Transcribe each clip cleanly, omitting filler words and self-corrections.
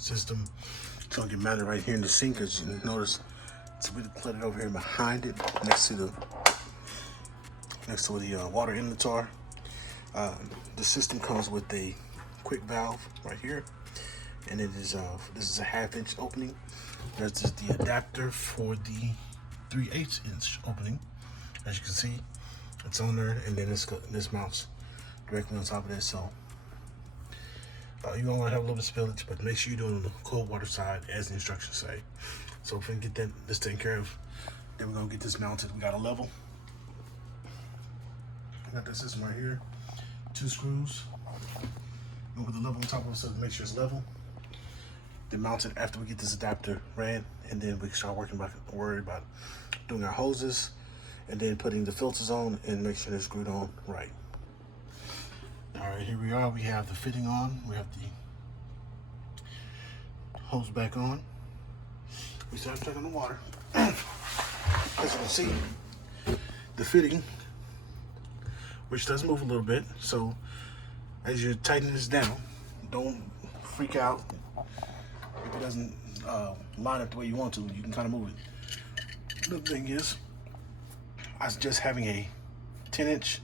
system. It's gonna get mounted right here in the sink, as you notice. It's really cluttered over here behind it, next to where the water inlets are. The system comes with a quick valve right here, and it is this is a 1/2 inch opening. That's just the adapter for the 3/8 inch opening. As you can see, it's on there, and then this mounts directly on top of this. So you're gonna have a little bit of spillage, but make sure you're doing the cold water side as the instructions say. So if we can get this taken care of, then we're gonna get this mounted. We got a level. I got this system right here, 2 screws. We'll put the level on top of it so to make sure it's level. Then mount it after we get this adapter ran, and then we can start worry about doing our hoses, and then putting the filters on and make sure they're screwed on right. All right, here we are. We have the fitting on. We have the hose back on. We start checking the water. As you can see, the fitting, which does move a little bit. So as you're tightening this down, don't freak out if it doesn't line up the way you want to. You can kind of move it. The thing is, I suggest having a 10-inch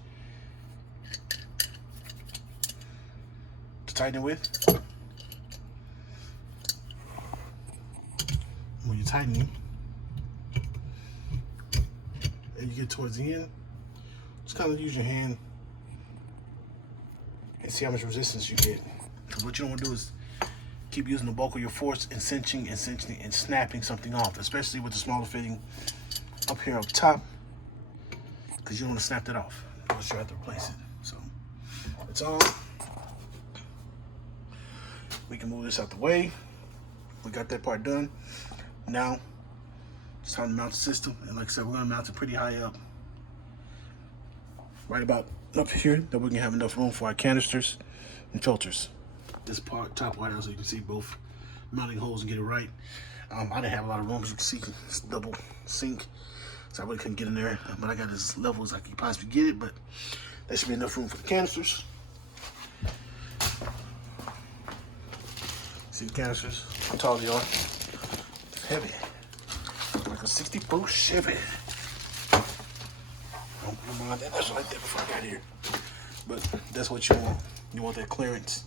to tighten it with. When you're tightening, and you get towards the end, just kind of use your hand and see how much resistance you get. Because what you don't want to do is keep using the bulk of your force and cinching and snapping something off, especially with the smaller fitting up here up top, because you don't want to snap that off. Unless you have to replace it. So it's on. We can move this out the way. We got that part done. Now it's time to mount the system, and like I said, we're gonna mount it pretty high up, right about up here, that we can have enough room for our canisters and filters. This part top right now, so you can see both mounting holes and get it right. I didn't have a lot of room, as you can see, it's double sink, so I really couldn't get in there, but I got as level as I could possibly get it, but there should be enough room for the canisters. See the canisters, how tall they are. It's heavy, like a 64 Chevy. Don't mind that, that's like that before I got here. But that's what you want. You want that clearance.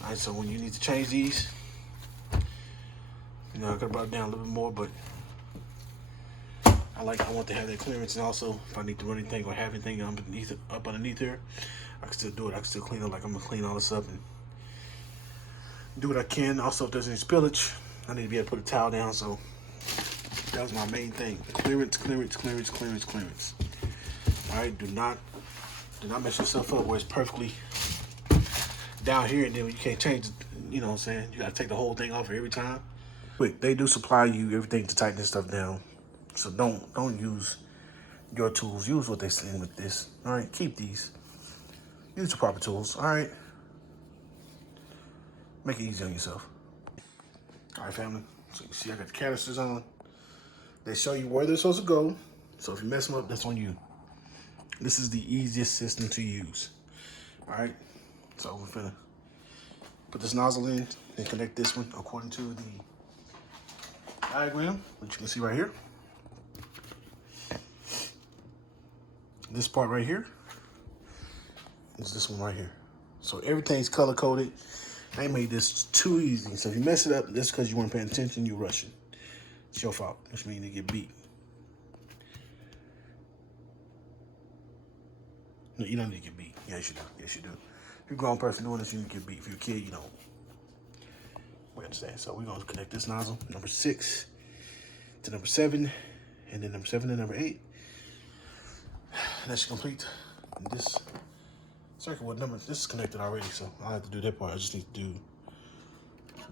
All right, so when you need to change these, I could have brought it down a little bit more, but I want to have that clearance, and also if I need to run anything or have anything up underneath here, I can still do it. I can still clean up like I'm gonna clean all this up and do what I can. Also, if there's any spillage, I need to be able to put a towel down. So that was my main thing: clearance, clearance, clearance, clearance, clearance. All right, do not mess yourself up where it's perfectly down here, and then you can't change it. You know what I'm saying? You gotta take the whole thing off every time. Quick, they do supply you everything to tighten this stuff down. So don't use your tools. Use what they send with this. All right, keep these. Use the proper tools. All right. Make it easy on yourself. All right, family. So you see I got the canisters on. They show you where they're supposed to go. So if you mess them up, that's on you. This is the easiest system to use. All right. So we're gonna put this nozzle in and connect this one according to the diagram, which you can see right here. This part right here is this one right here. So everything's color coded. They made this too easy. So if you mess it up, that's because you weren't paying attention, you're rushing. It's your fault, which means you get beat. No, you don't need to get beat. Yes, you do. Yes, you do. If you're a grown person doing this, you need to get beat. If you're a kid, you don't. We understand. So we're going to connect this nozzle, number 6 to number 7, and then number 7 to number 8. That should complete this circuit. What number? This is connected already, so I don't have to do that part. I just need to do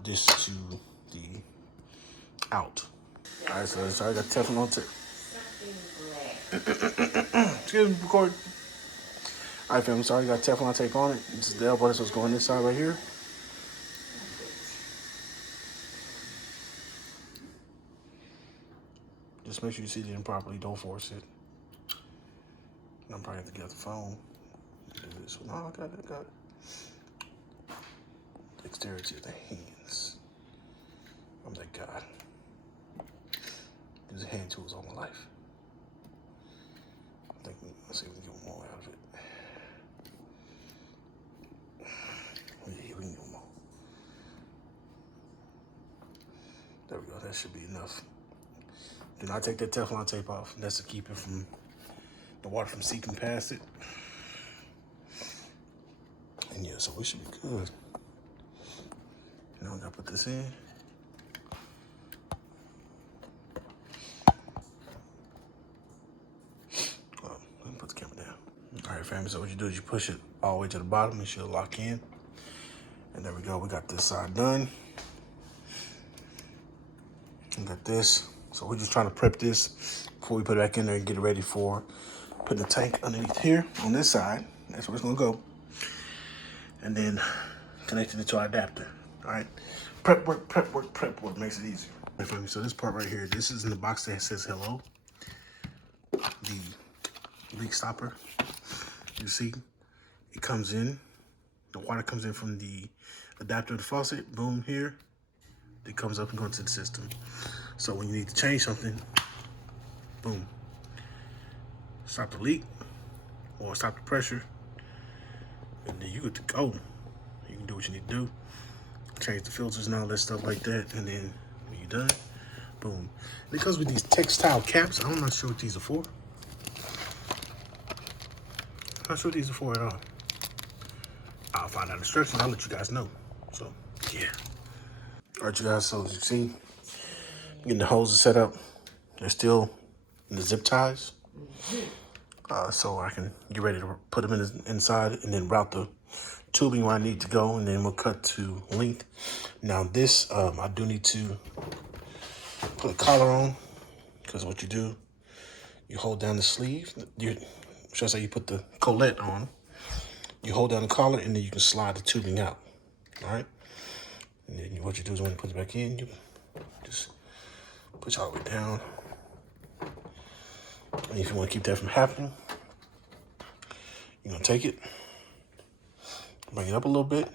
this to the out. All right, so sorry, I got Teflon on tape. Excuse me, record. All right, fam, I'm sorry, I got Teflon tape on it. This is the elbow, that's what's going this side right here. Just make sure you seat it in properly, don't force it. I'm probably have to get off the phone. Do this. No, I got it. Dexterity of the hands. this. I'm that guy. Use hand tools all my life. I think let's see if we can get more out of it. Yeah, we can get more. There we go. That should be enough. Do not take that Teflon tape off. That's to keep it from the water from seeping past it. And yeah, so we should be good. Now we gotta put this in. Let me put the camera down. All right, family, so what you do is you push it all the way to the bottom and she'll lock in. And there we go, we got this side done. We got this. So we're just trying to prep this before we put it back in there and get it ready for putting the tank underneath here on this side. That's where it's gonna go. And then connecting it to our adapter. All right, prep work makes it easier. All right, family, so this part right here, this is in the box that says hello. The leak stopper, you see, it comes in, the water comes in from the adapter of the faucet, boom, here, it comes up and goes into the system. So when you need to change something, boom, stop the leak or stop the pressure, and then you get to go. You can do what you need to do, change the filters and all that stuff like that, and then when you're done, boom. And it comes with these textile caps. I'm not sure what these are for. I'm not sure what these are for at all. I'll find out instructions. I'll let you guys know. So, yeah. All right, you guys, so as you see, getting the hoses set up. They're still in the zip ties. So I can get ready to put them inside and then route the tubing where I need to go, and then we'll cut to length. Now this, I do need to put a collar on, because what you do, you hold down the sleeve. Should I say you put the collet on. You hold down the collar and then you can slide the tubing out, all right? And then what you do is when you put it back in, you just push all the way down. And if you want to keep that from happening, you're gonna take it, bring it up a little bit,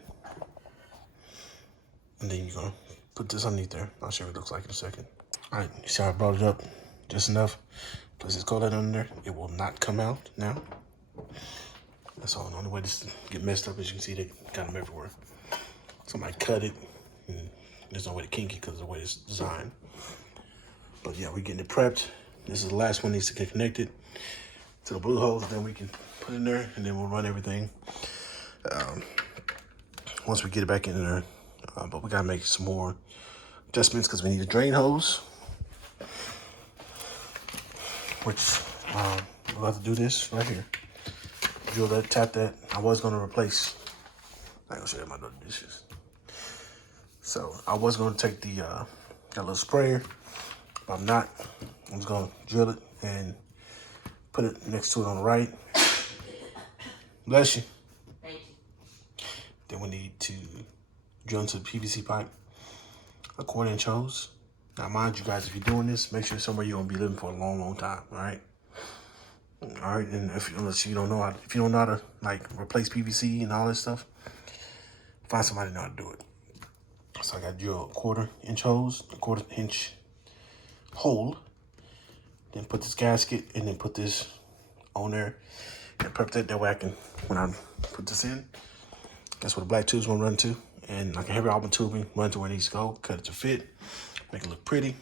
and then you're gonna put this underneath there. I'll show you what it looks like in a second. All right, you see how I brought it up just enough? Place this collet under there. It will not come out now. That's all. The only way this get messed up, as you can see, they got them everywhere. Somebody cut it, and there's no way to kink it because of the way it's designed. But yeah, we're getting it prepped. This is the last one that needs to get connected to the blue hose. Then we can put it in there, and then we'll run everything once we get it back in there. But we gotta make some more adjustments because we need a drain hose, which we're about to do this right here. Drill that, tap that. I was gonna replace. I'm gonna show you my dirty dishes. So I was gonna take the got a little sprayer, but I'm not. I'm just gonna drill it and put it next to it on the right. Bless you. Thank you. Then we need to drill into the PVC pipe, a 1/4 inch hose. Now, mind you guys, if you're doing this, make sure it's somewhere you're gonna be living for a long, long time. All right. All right, and unless you don't know how, if you don't know how to like replace PVC and all this stuff, find somebody to know how to do it. So I got to drill a 1/4 inch hose, a 1/4 inch hole, then put this gasket, and then put this on there and prep that. That way I can, when I put this in, that's where the black tube's gonna run to, and like a heavy album tubing, run to where it needs to go, cut it to fit, make it look pretty,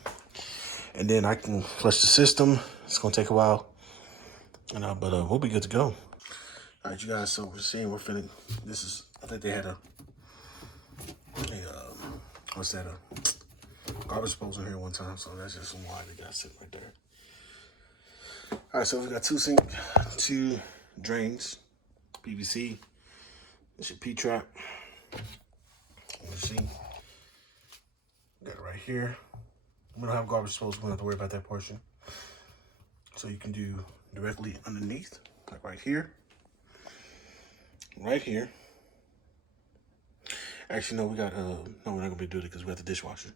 and then I can flush the system. It's gonna take a while. But we'll be good to go. All right, you guys, so we're seeing, we're finna, this is, I think they had a what's that, a garbage disposal in here one time, so that's just some water they got sitting right there. All right, so we got two drains, PVC, this is P-trap. Let's see, got it right here. We don't have garbage disposal, we don't have to worry about that portion. So you can do directly underneath, like right here. Actually, no, we got, no, we're not gonna be doing it because we got the dishwasher.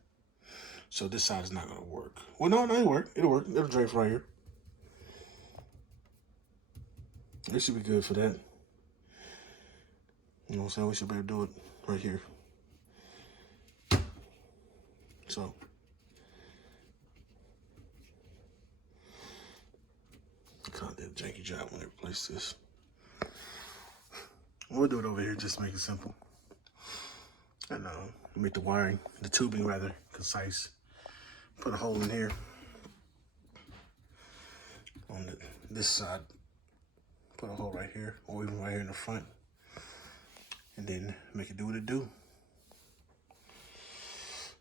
So this side is not gonna work. Well, no, it'll work. It'll drain from right here. This should be good for that. You know what I'm saying? We should be able to do it right here. So kind of did a janky job when they replaced this. We'll do it over here just to make it simple. And make the wiring, the tubing rather, concise. Put a hole in here on this side. Put a hole right here, or even right here in the front. And then make it do what it do.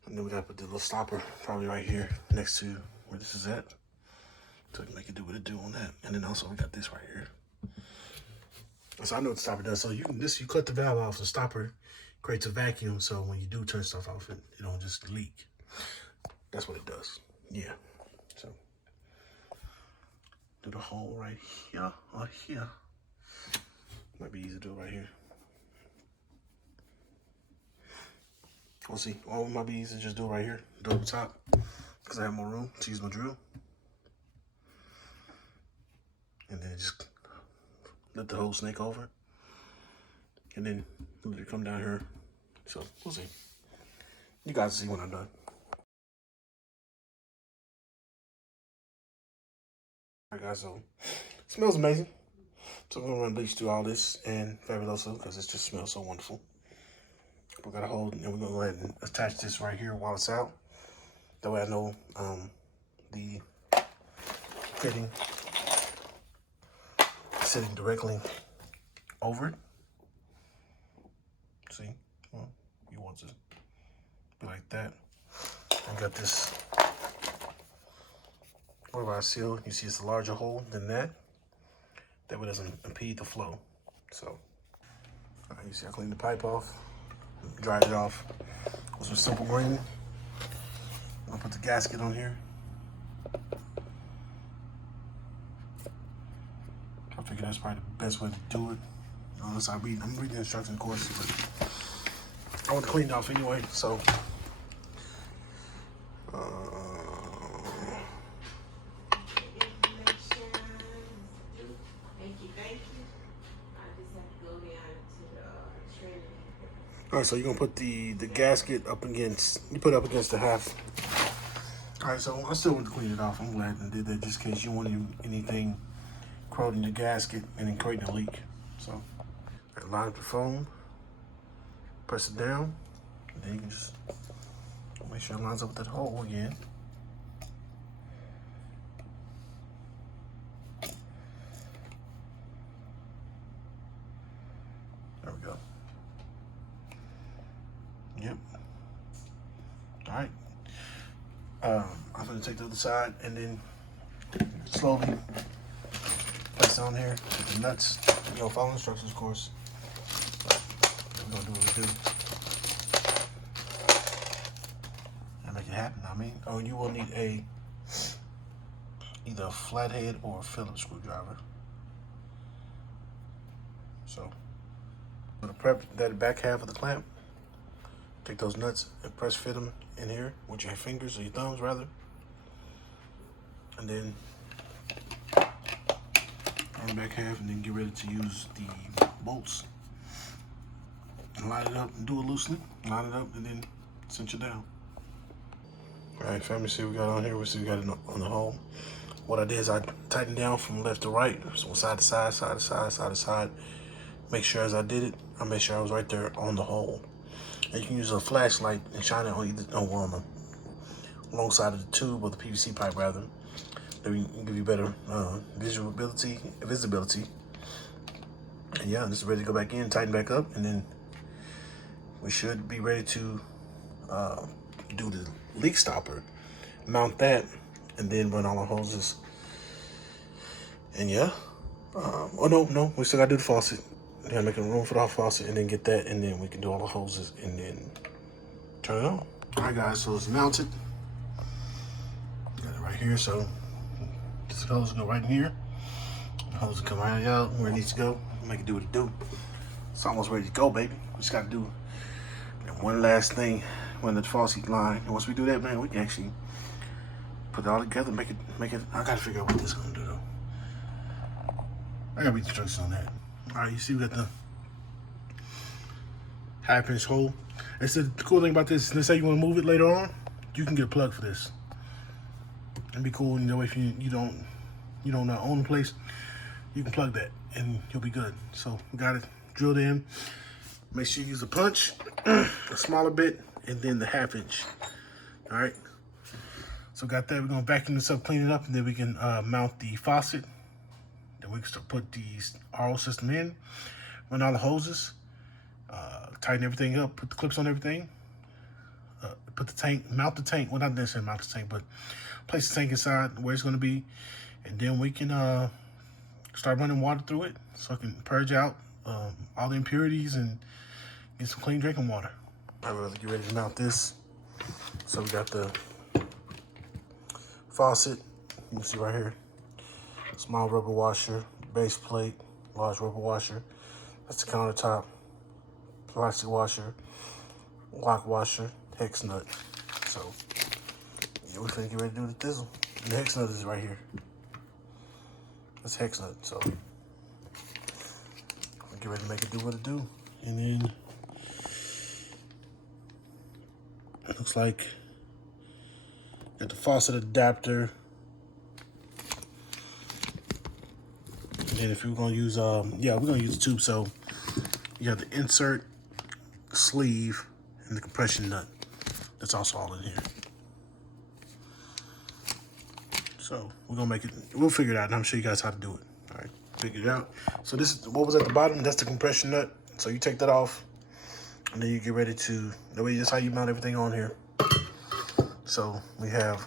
And then we gotta put the little stopper probably right here next to where this is at. So we can make it do what it do on that. And then also we got this right here. So I know what the stopper does. So you cut the valve off, the stopper creates a vacuum, so when you do turn stuff off, it don't just leak. That's what it does. Yeah. So do the hole right here or here. Might be easy to do it right here. We'll see. Or it might be easy to just do it right here. Do it over top. Because I have more room to use my drill. And then just let the hole snake over. And then let it come down here. So we'll see. You guys see when I'm done. Alright guys, so it smells amazing. So we're gonna run bleach through all this and Fabuloso because it just smells so wonderful. We got a hole and we're gonna go ahead and attach this right here while it's out. That way I know the fitting sitting directly over it. See, well, you want to be like that. I got this rubber seal. You see it's a larger hole than that. That way it doesn't impede the flow. So, you see I cleaned the pipe off, dried it off with some simple green. I'll put the gasket on here. I figure that's probably the best way to do it. Unless I'm reading the instructions, of course, but I want to clean it off anyway, so. All right, so you're gonna put the gasket up against, you put it up against the half. All right, so I still want to clean it off. I'm glad I did that just in case you want anything corroding the gasket and then creating a leak. So I line up the foam, press it down, and then you can just make sure it lines up with that hole again. There we go. Yep. All right. I'm gonna take the other side and then slowly place it on here with the nuts. You know, follow instructions, of course. We're gonna do what we do and make it happen. I mean, oh, you will need either a flathead or a Phillips screwdriver. So, I'm gonna prep that back half of the clamp. Take those nuts and press fit them in here with your fingers or your thumbs rather. And then on the back half, and then get ready to use the bolts. And line it up and do it loosely. Line it up and then cinch it down. All right, family, see what we got on here. We see we got it on the hole. What I did is I tightened down from left to right, so side to side, side to side, side to side. Make sure as I did it, I made sure I was right there on the hole. And you can use a flashlight and shine it on alongside of the tube or the PVC pipe rather. That will give you better visibility. And yeah, this is ready to go back in, tighten back up, and then we should be ready to do the leak stopper. Mount that, and then run all our hoses. And yeah, oh no, we still gotta do the faucet. We gotta make a room for the faucet and then get that, and then we can do all the hoses and then turn it on. All right, guys, so it's mounted. Got it right here, so this hose go right in here. The hose will come right out where it needs to go. Make it do what it do. It's almost ready to go, baby. We just gotta do one last thing, run the faucet line. And once we do that, man, we can actually put it all together, make it. I gotta figure out what this is gonna do though. I gotta read the instructions on that. All right, you see we got the half-inch hole. It's the cool thing about this. Let's say you want to move it later on you can get a plug for this. It'd be cool. You know, if you don't own the place, you can plug that and you'll be good. So we got it drilled in. Make sure you use a punch, a smaller bit, and then the 1/2 inch. All right. So got that. We're gonna vacuum this up, clean it up, and then we can mount the faucet. Then we can start put the RO system in, run all the hoses, tighten everything up, put the clips on everything, put the tank, mount the tank. Well, not necessarily mount the tank, but place the tank inside where it's gonna be, and then we can start running water through it so I can purge out all the impurities and get some clean drinking water. All right, let's get ready to mount this. So we got the faucet, you can see right here, small rubber washer, base plate, large rubber washer. That's the countertop, plastic washer, lock washer, hex nut. So yeah, we're finna get ready to do the thizzle. And the hex nut is right here. That's hex nut, so get ready to make it do what it do. And then it looks like got the faucet adapter. And then if you're gonna use yeah, we're gonna use a tube. So you have the insert, sleeve, and the compression nut. That's also all in here. So we're gonna make it, we'll figure it out and I'm show you guys how to do it. All right, figure it out. So this is what was at the bottom, that's the compression nut. So you take that off and then you get ready to, the way that's how you mount everything on here. So we have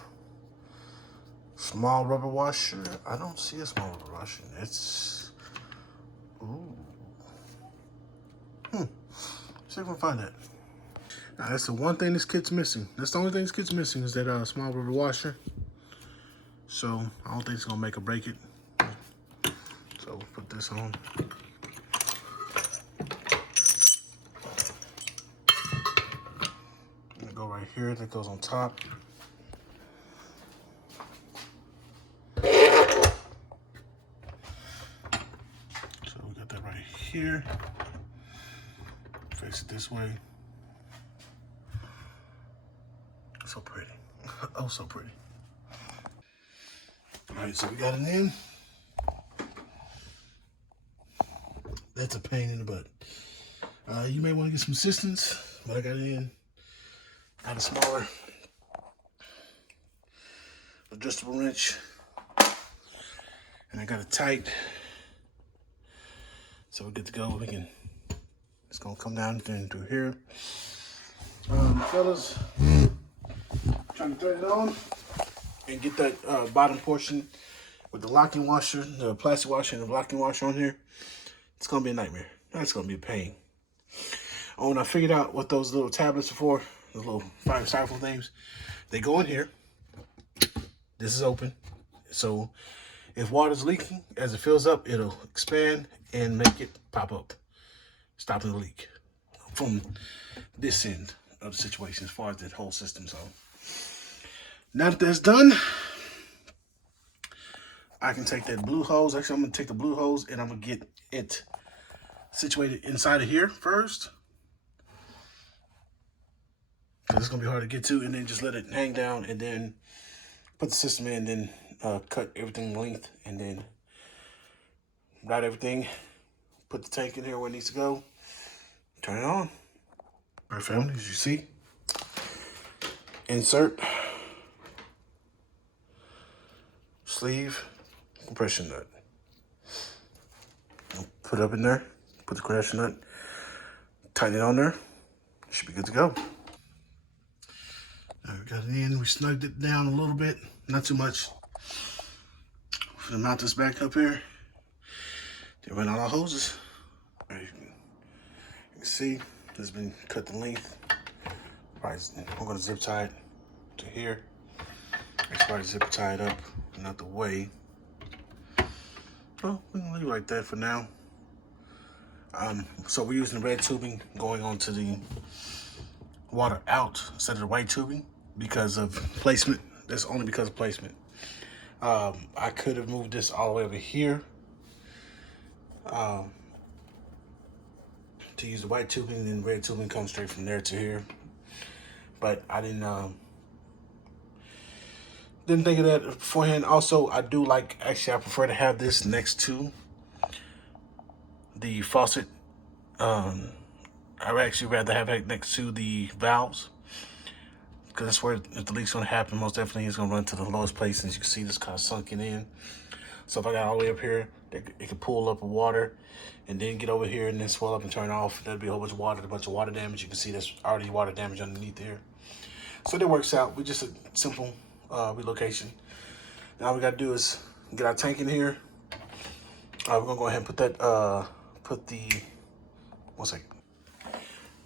small rubber washer. I don't see a small rubber washer. It's, ooh. See if I can find that. Now that's the one thing this kit's missing. That's the only thing this kit's missing is that small rubber washer. So I don't think it's gonna make or break it. So we'll put this on. And go right here, that goes on top. So we got that right here. Face it this way. So pretty. Oh, so pretty. All right, so we got it in. That's a pain in the butt. You may want to get some assistance, but I got it in. I had a smaller adjustable wrench, and I got it tight. So we're good to go. We can. It's gonna come down through here. Fellas, trying to turn it on and get that bottom portion with the locking washer, the plastic washer and the locking washer on here. It's gonna be a nightmare. That's gonna be a pain. Oh, and I figured out what those little tablets are for, the little fire styrofoam things. They go in here. This is open. So if water's leaking, as it fills up, it'll expand and make it pop up, stopping the leak from this end of the situation as far as that whole system. So now that that's done, I can take that blue hose. Actually, I'm gonna take the blue hose and I'm gonna get it situated inside of here first. It's gonna be hard to get to, and then just let it hang down and then put the system in, and then cut everything length and then route everything, put the tank in here where it needs to go, turn it on. All right, family, as you see, insert, sleeve, compression nut. Put it up in there, put the compression nut, tighten it on there, should be good to go. All right, we got it in, we snugged it down a little bit, not too much. We're gonna mount this back up here. Then run all our hoses. All right, you can see it's been cut the length. Right, I'm gonna zip tie it to here. That's why I zip tie it up and out the way. Well, we can leave it like that for now. So we're using the red tubing going onto the water out instead of the white tubing because of placement. That's only because of placement. I could have moved this all the way over here to use the white tubing, and then red tubing comes straight from there to here. But I didn't Didn't think of that beforehand. Also, I do like, actually, I prefer to have this next to the faucet. I would actually rather have it next to the valves, because that's where, if the leak's going to happen, most definitely it's going to run to the lowest place. And as you can see, this kind of sunken in. So if I got all the way up here, it could pull up with water and then get over here and then swell up and turn off. That'd be a whole bunch of water damage. You can see there's already water damage underneath here. So that works out. We just a simple relocation. Now we got to do is get our tank in here. We're going to go ahead and put that, one second.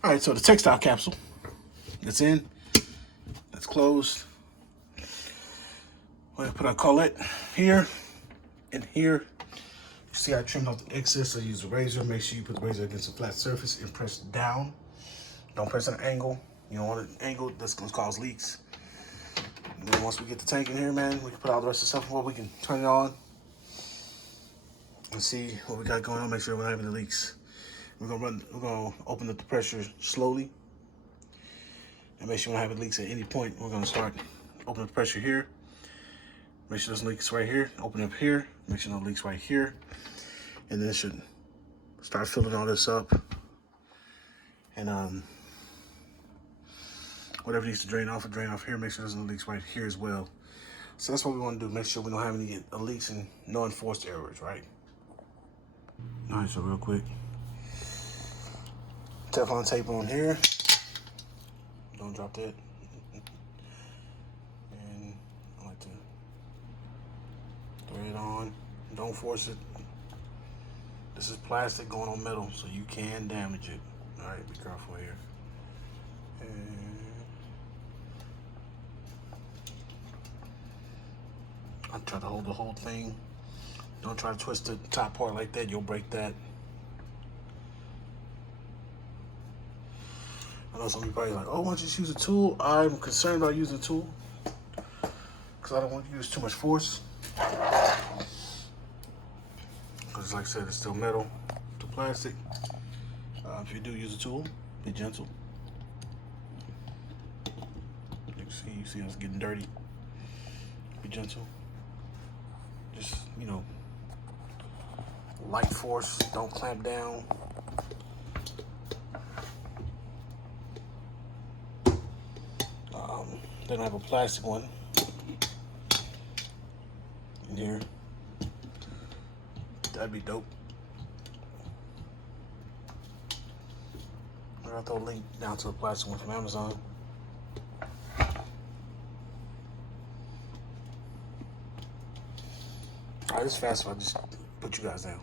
All right, so the textile capsule, it's in, it's closed. We're going to put our collet here and here. You see I trimmed off the excess. I use a razor. Make sure you put the razor against a flat surface and press down. Don't press at an angle. You don't want it angled. That's going to cause leaks. And then once we get the tank in here, man, we can put all the rest of the stuff where we can turn it on and see what we got going on. Make sure we're not having any leaks. We're gonna open up the pressure slowly and make sure we don't have any leaks at any point. We're gonna start opening up the pressure here. Make sure there's leaks right here. Open up here. Make sure no leaks right here. And then it should start filling all this up. And whatever needs to drain off here. Make sure there's no leaks right here as well. So that's what we want to do. Make sure we don't have any leaks and no enforced errors, right? All right, so real quick. Teflon tape on here. Don't drop that. And I like to thread it on. Don't force it. This is plastic going on metal, so you can damage it. All right, be careful here. And I try to hold the whole thing. Don't try to twist the top part like that. You'll break that. I know some people are like, oh, why don't you just use a tool? I'm concerned about using a tool because I don't want to use too much force. Because like I said, it's still metal to plastic. If you do use a tool, be gentle. You see how it's getting dirty. Be gentle. Just, you know, light force, don't clamp down. Then I have a plastic one in here. That'd be dope. I'll throw a link down to the plastic one from Amazon. All right, it's fast if I just put you guys down.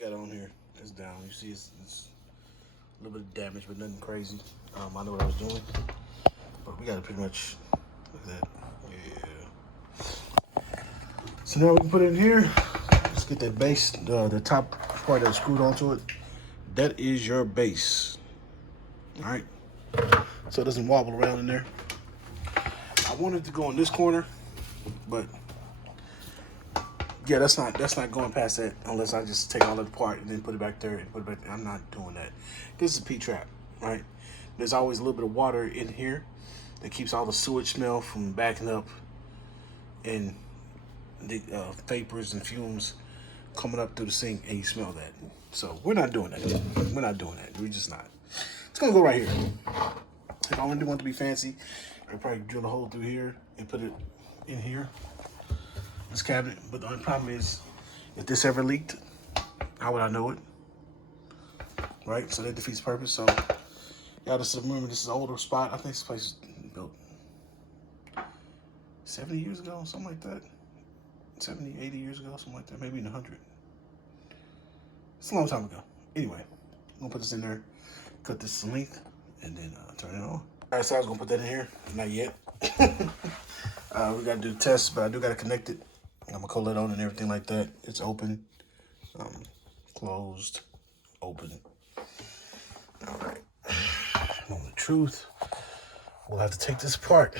Got it on here. It's down. You see, it's a little bit of damage, but nothing crazy. I know what I was doing, but we got it pretty much. Look at that. Yeah. So now we can put it in here. Let's get that base, the top part that's screwed onto it. That is your base. All right. So it doesn't wobble around in there. I wanted to go in this corner, but yeah, that's not going past that unless I just take all of it apart and then put it back there and put it back there. I'm not doing that. This is a P-trap, right? There's always a little bit of water in here that keeps all the sewage smell from backing up and the vapors and fumes coming up through the sink, and you smell that. So we're not doing that. We're not doing that. We're just not. It's gonna go right here. If I really want to be fancy, I'd probably drill a hole through here and put it in here. This cabinet, but the only problem is if this ever leaked, how would I know it? Right? So that defeats purpose. So y'all just remember this is an older spot. I think this place was built 70 years ago, something like that. 70, 80 years ago, something like that, maybe in 100. It's a long time ago. Anyway, I'm gonna put this in there, cut this to length, and then turn it on. All right, so I was gonna put that in here. Not yet. We gotta do the test, but I do gotta connect it. I'm gonna call it on and everything like that. It's open, closed, open. All right. On the truth, we'll have to take this apart.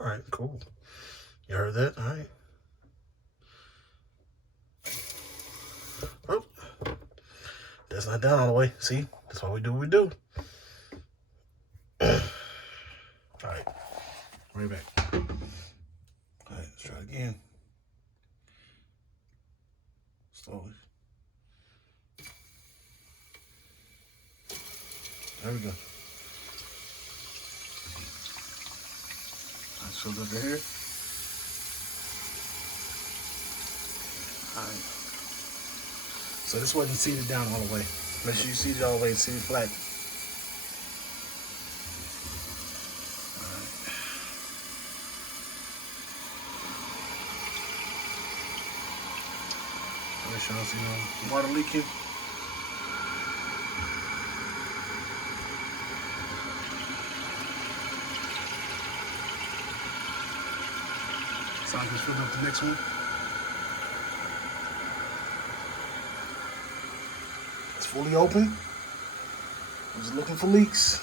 All right, cool. You heard that? All right. Oh, that's not down all the way. See, that's why we do what we do. All right, right back. All right, let's try it again. Slowly. There we go. That's so good to hear. All right. So this wasn't seated down all the way. Make sure you seat it all the way and seat it flat. All right. Make sure I don't see no water leaking. So I can fill up the next one. It's fully open. I'm just looking for leaks.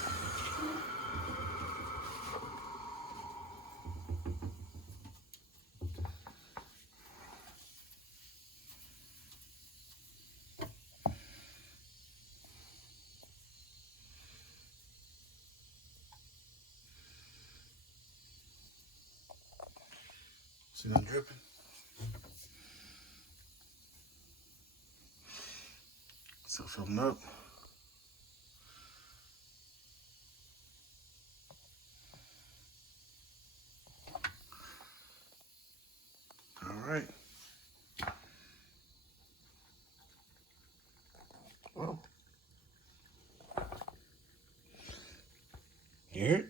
See them dripping? Still filling up. All right. Well, you hear it?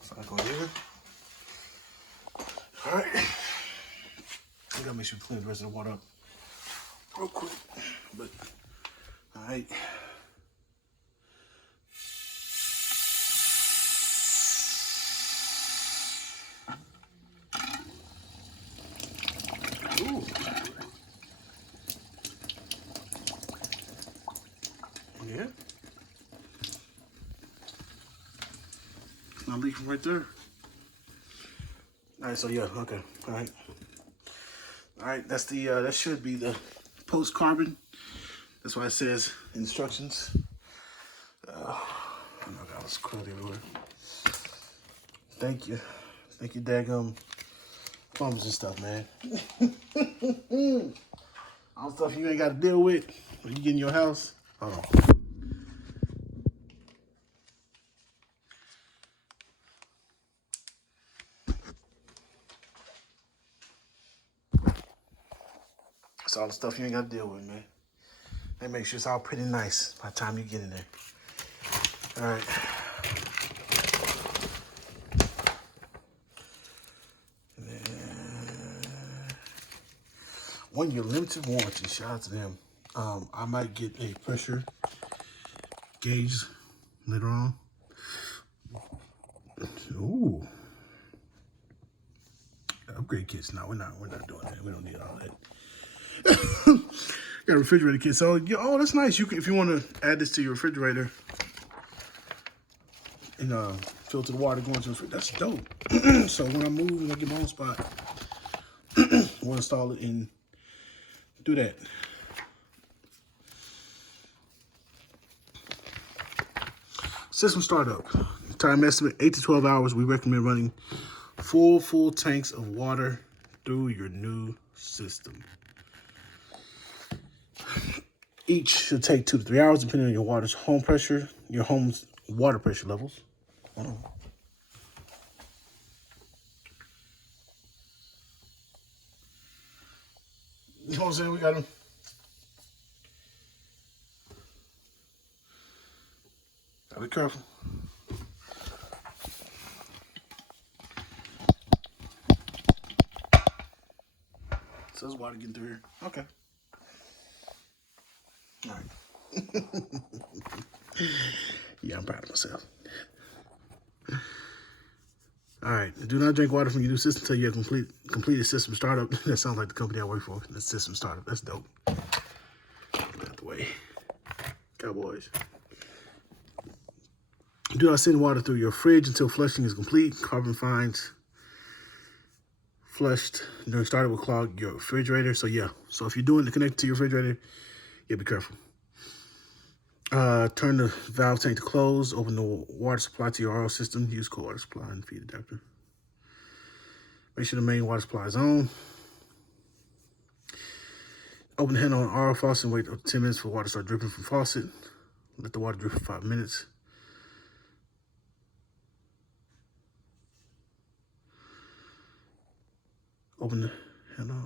It's not going either. All right. I gotta make sure we clean the rest of the water up real quick. But, all right. Ooh. Yeah. It's not leaking right there. All right, so yeah, okay, all right. All right, that's the, that should be the post carbon. That's why it says instructions. Oh my God, it's crud everywhere. Thank you, daggum plumbers and stuff, man. All the stuff you ain't got to deal with when you get in your house. Hold on. It's all the stuff you ain't got to deal with, man. They make sure it's all pretty nice by the time you get in there. All right. One year limited warranty. Shout out to them. I might get a pressure gauge later on. Ooh. Upgrade kits. No, we're not doing that. We don't need all that. Got a refrigerator kit. So, oh, that's nice. You can, if you want to add this to your refrigerator and filter the water going to the refrigerator. That's dope. So when I move and I get my own spot, we'll install it and do that. System startup. Time estimate 8 to 12 hours. We recommend running full tanks of water through your new system. Each should take 2 to 3 hours depending on your water's home pressure, your home's water pressure levels. Hold on. You know what I'm saying? We got them. Gotta be careful. So there's water getting through here. Okay. All right. Yeah, I'm proud of myself. All right. Do not drink water from your new system until you have completed system startup. That sounds like the company I work for. That's system startup. That's dope. Get out the way. Cowboys. Do not send water through your fridge until flushing is complete. Carbon fines flushed during startup will clog your refrigerator. So yeah. So if you're doing the connected to your refrigerator, yeah, be careful. Turn the valve tank to close. Open the water supply to your RO system. Use cold water supply and feed adapter. Make sure the main water supply is on. Open the handle on RO faucet and wait up to 10 minutes for water to start dripping from faucet. Let the water drip for 5 minutes. Open the handle.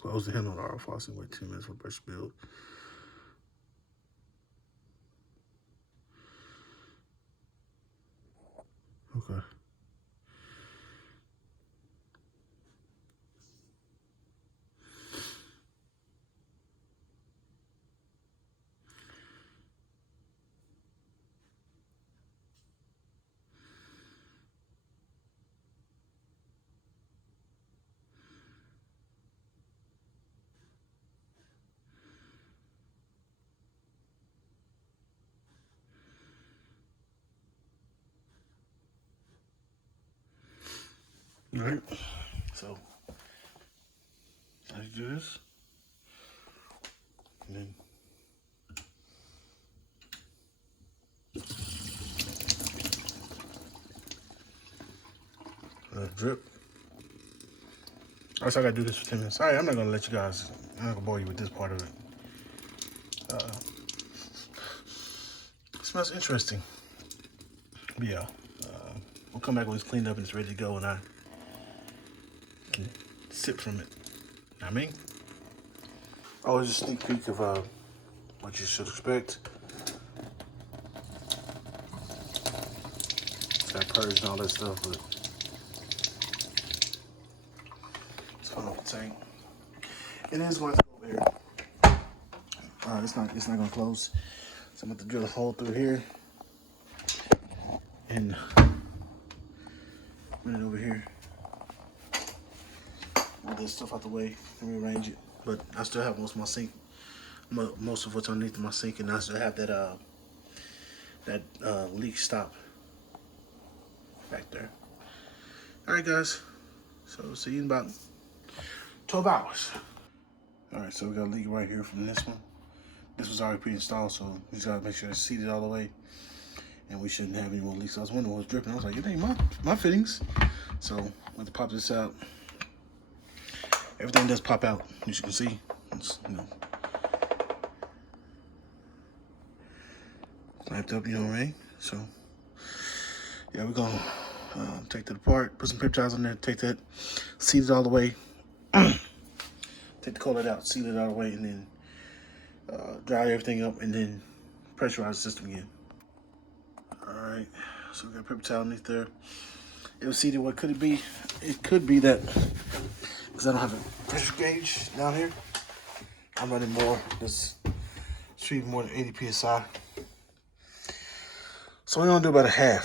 Close the handle on the RO faucet and wait 10 minutes for pressure build. Okay. All right. So, I do this. And then drip. All right, so I gotta do this for 10 minutes. All right, I'm not gonna let you guys, I'm not gonna bore you with this part of it. It smells interesting. But yeah, we'll come back when it's cleaned up and it's ready to go and I can sip from it. Know what I mean? Oh, just a sneak peek of what you should expect. Got purged and all that stuff, but it's going off the tank. It is going to go over here. It's not gonna close. So I'm going to drill a hole through here and run it over here. All this stuff out the way and rearrange it. But I still have most of my sink, most of what's underneath my sink, and I still have that leak stop back there. All right, guys. So see you in about 12 hours. All right, so we got a leak right here from this one. This was already pre-installed, so we just gotta make sure it's seated all the way, and we shouldn't have any more leaks. I was wondering what was dripping. I was like, it ain't my fittings. So I'm gonna pop this out. Everything does pop out, as you can see. It's, clamped up, you know what I mean? So yeah, we're gonna take that apart, put some pip tiles in there, take that, seat it all the way, take the cold out, seal it all the way, and then dry everything up, and then pressurize the system again. All right, so we got a paper towel underneath there. It was seated. What could it be? It could be that, because I don't have a pressure gauge down here, I'm running more. This should be more than 80 psi. So we're gonna do about a half.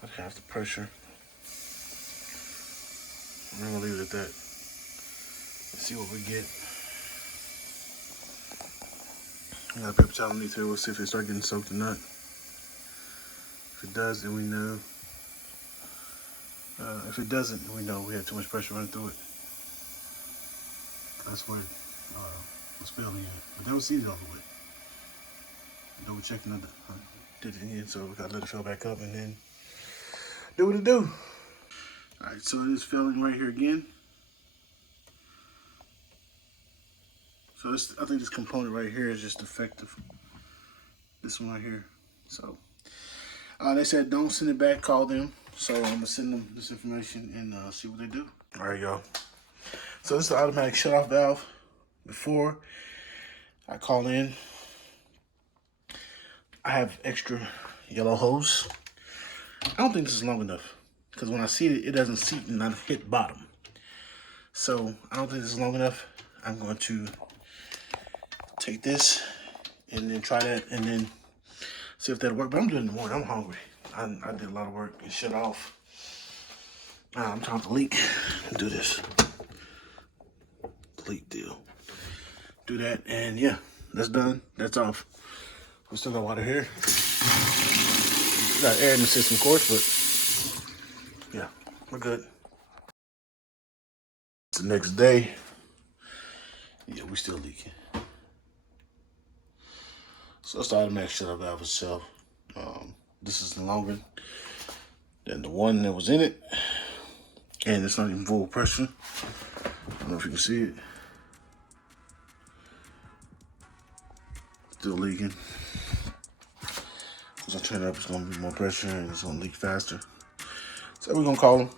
Got half the pressure. I'm gonna leave it at that. Let's see what we get. I got a paper towel underneath here. We'll see if it starts getting soaked or not. If it does, then we know. If it doesn't, then we know we have too much pressure running through it. That's what What's failing in? But that was seated all the way. Double checking on did it again, so we gotta let it fill back up and then do what it do. Alright, so it is filling right here again. So this, I think this component right here is just defective. This one right here. So they said don't send it back, call them. So I'm gonna send them this information and see what they do. Alright, y'all. So this is the automatic shut-off valve. Before I call in, I have extra yellow hose. I don't think this is long enough because when I seat it, it doesn't seat and not hit bottom. So I don't think this is long enough. I'm going to take this and then try that and then see if that'll work. But I'm doing it in the morning. I'm hungry. I did a lot of work and shut off. I'm trying to leak. Do this. Leak deal. Do that and yeah, that's done. That's off. We still got water here. Got air in the system, of course, but yeah, we're good. It's the next day. Yeah, we still leaking. So that's the automatic shut-off valve itself. This is longer than the one that was in it, and it's not even full pressure. I don't know if you can see it. Still leaking. As I turn it up, it's gonna be more pressure and it's gonna leak faster. So we're gonna call them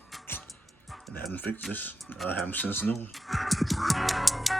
and have them fix this. Have them send us a new one.